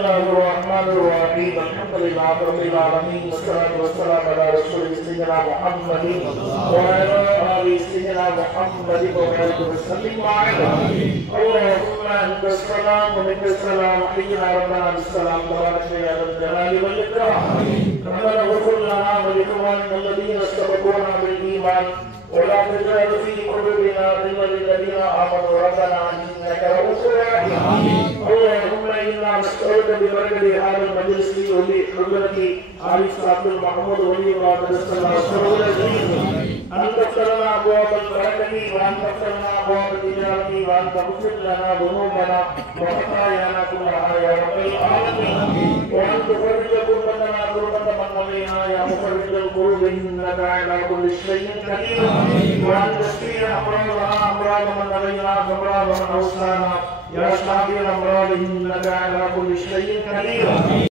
الله الرحمن الرحيم الحمد لله رب العالمين والصلاة والسلام على رسول سيدنا محمد وعلى آل سيدنا محمد وعلى وسلم اللهم أنت السلام ومنك السلام حينا ربنا بالسلام تبارك يا ذا الجلال والإكرام ربنا اغفر لنا ولإخواننا الذين سبقونا بالإيمان ولا تجعل في قلوبنا غلا للذين آمنوا ربنا إنك رؤوف رحيم اللهم إنا نسألك ببركة هذا المجلس وبحضرة عارف عبد المحمود ولي الله صلى الله عليه وسلم أن تفتح لنا أبواب البركة وأن تفتح لنا أبواب التجارة وأن تغفر لنا ذنوبنا وخطايانا كلها يا رب العالمين وأن تفرج كربتنا كربة من علينا يا مفرج القلوب إنك على كل شيء قدير وأن تشفي أمراضنا أمراض من علينا أمراض من أوصانا يا شافي الأمراض إنك على كل شيء قدير